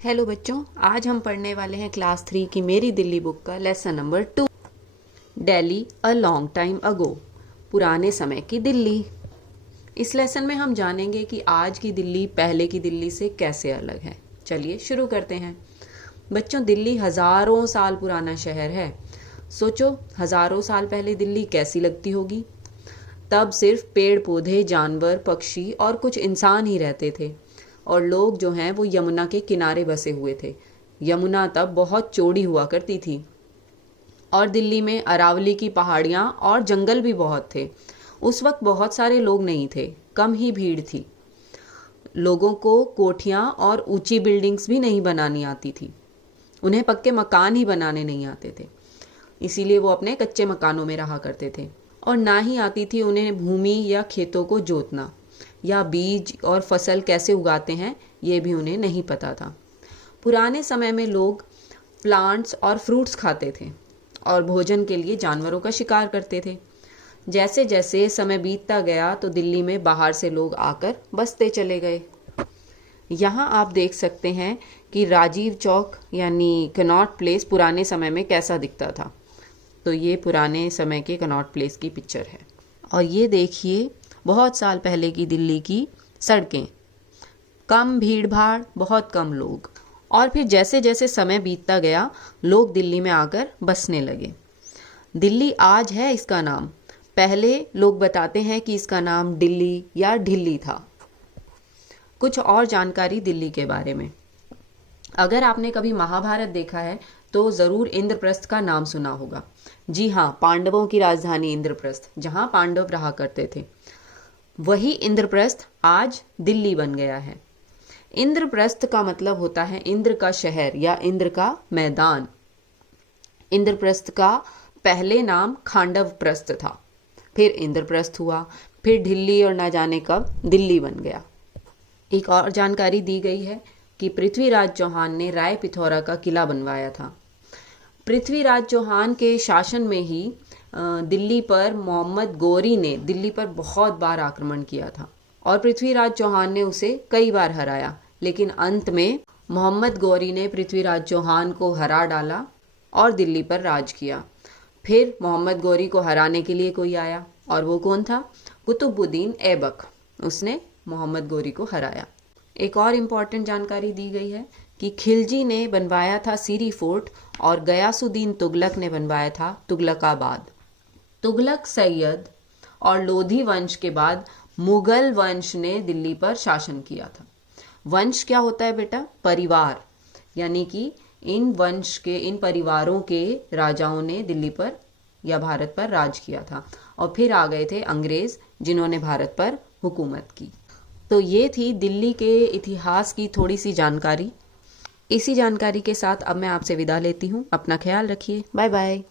Hello बच्चों, आज हम पढ़ने वाले हैं क्लास 3 की मेरी दिल्ली बुक का lesson number 2, Delhi a long time ago, पुराने समय की दिल्ली। इस लेसन में हम जानेंगे कि आज की दिल्ली पहले की दिल्ली से कैसे अलग है। चलिए शुरू करते हैं। बच्चों, दिल्ली हज़ारों साल पुराना शहर है। सोचो, हज़ारों साल पहले दिल्ली कैसी लगती होगी। तब सिर्फ पेड़ पौधे, जानवर, पक्षी और कुछ इंसान ही रहते थे और लोग जो हैं वो यमुना के किनारे बसे हुए थे। यमुना तब बहुत चौड़ी हुआ करती थी और दिल्ली में अरावली की पहाड़ियाँ और जंगल भी बहुत थे। उस वक्त बहुत सारे लोग नहीं थे, कम ही भीड़ थी। लोगों को कोठियाँ और ऊंची बिल्डिंग्स भी नहीं बनानी आती थी। उन्हें पक्के मकान ही बनाने नहीं आते थे, इसीलिए वो अपने कच्चे मकानों में रहा करते थे। और ना ही आती थी उन्हें भूमि या खेतों को जोतना या बीज और फसल कैसे उगाते हैं, ये भी उन्हें नहीं पता था। पुराने समय में लोग प्लांट्स और फ्रूट्स खाते थे और भोजन के लिए जानवरों का शिकार करते थे। जैसे जैसे समय बीतता गया तो दिल्ली में बाहर से लोग आकर बसते चले गए। यहाँ आप देख सकते हैं कि राजीव चौक यानी कनॉट प्लेस पुराने समय में कैसा दिखता था। तो ये पुराने समय के कनॉट प्लेस की पिक्चर है। और ये देखिए बहुत साल पहले की दिल्ली की सड़कें, कम भीड़ भाड़, बहुत कम लोग। और फिर जैसे जैसे समय बीतता गया लोग दिल्ली में आकर बसने लगे। दिल्ली आज है इसका नाम, पहले लोग बताते हैं कि इसका नाम दिल्ली या ढिल्ली था। कुछ और जानकारी दिल्ली के बारे में। अगर आपने कभी महाभारत देखा है तो ज़रूर इंद्रप्रस्थ का नाम सुना होगा। जी हाँ, पांडवों की राजधानी इंद्रप्रस्थ, जहाँ पांडव रहा करते थे, वही इंद्रप्रस्थ आज दिल्ली बन गया है। इंद्रप्रस्थ का मतलब होता है इंद्र का शहर या इंद्र का मैदान। इंद्रप्रस्थ का पहले नाम खांडवप्रस्थ था, फिर इंद्रप्रस्थ हुआ, फिर ढिल्ली और ना जाने कब दिल्ली बन गया। एक और जानकारी दी गई है कि पृथ्वीराज चौहान ने राय पिथौरा का किला बनवाया था। पृथ्वीराज चौहान के शासन में ही दिल्ली पर मोहम्मद गौरी ने दिल्ली पर बहुत बार आक्रमण किया था और पृथ्वीराज चौहान ने उसे कई बार हराया, लेकिन अंत में मोहम्मद गौरी ने पृथ्वीराज चौहान को हरा डाला और दिल्ली पर राज किया। फिर मोहम्मद गौरी को हराने के लिए कोई आया और वो कौन था? कुतुबुद्दीन ऐबक। उसने मोहम्मद गौरी को हराया। एक और इम्पॉर्टेंट जानकारी दी गई है कि खिलजी ने बनवाया था सीरी फोर्ट और गयासुद्दीन तुगलक ने बनवाया था तुगलकाबाद। तुगलक सैयद और लोधी वंश के बाद मुगल वंश ने दिल्ली पर शासन किया था। वंश क्या होता है बेटा? परिवार, यानी कि इन वंश के, इन परिवारों के राजाओं ने दिल्ली पर या भारत पर राज किया था और फिर आ गए थे अंग्रेज, जिन्होंने भारत पर हुकूमत की। तो ये थी दिल्ली के इतिहास की थोड़ी सी जानकारी। इसी जानकारी के साथ अब मैं आपसे विदा लेती हूँ। अपना ख्याल रखिए। Bye bye.